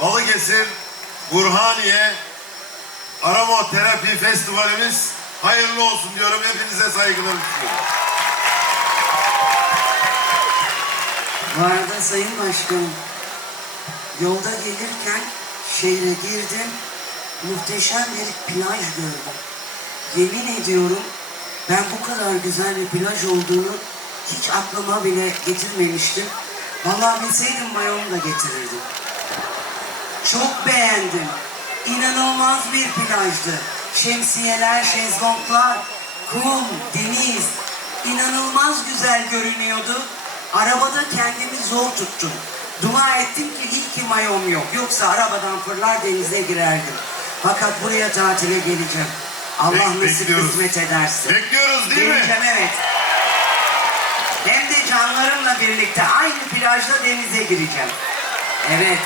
Balıkesir Burhaniye Aromaterapi Festivalimiz hayırlı olsun diyorum. Hepinize saygılarımı sunuyorum. Bu arada Sayın Başkanım, yolda gelirken şehre girdim, muhteşem bir plaj gördüm. Yemin ediyorum ben bu kadar güzel bir plaj olduğunu hiç aklıma bile getirmemiştim. Vallahi bilseydim mayomu da getirirdim. Çok beğendim. İnanılmaz bir plajdı. Şemsiyeler, şezlonglar, kum, deniz. İnanılmaz güzel görünüyordu. Arabada kendimi zor tuttum. Dua ettim ki iyi ki mayom yok. Yoksa arabadan fırlar denize girerdim. Fakat buraya tatile geleceğim. Allah Bek- nasip bekliyoruz. hizmet ederse. Bekliyoruz değil mi? Geleceğim evet. Hem de canlarımla birlikte aynı plajda denize gireceğim. Evet.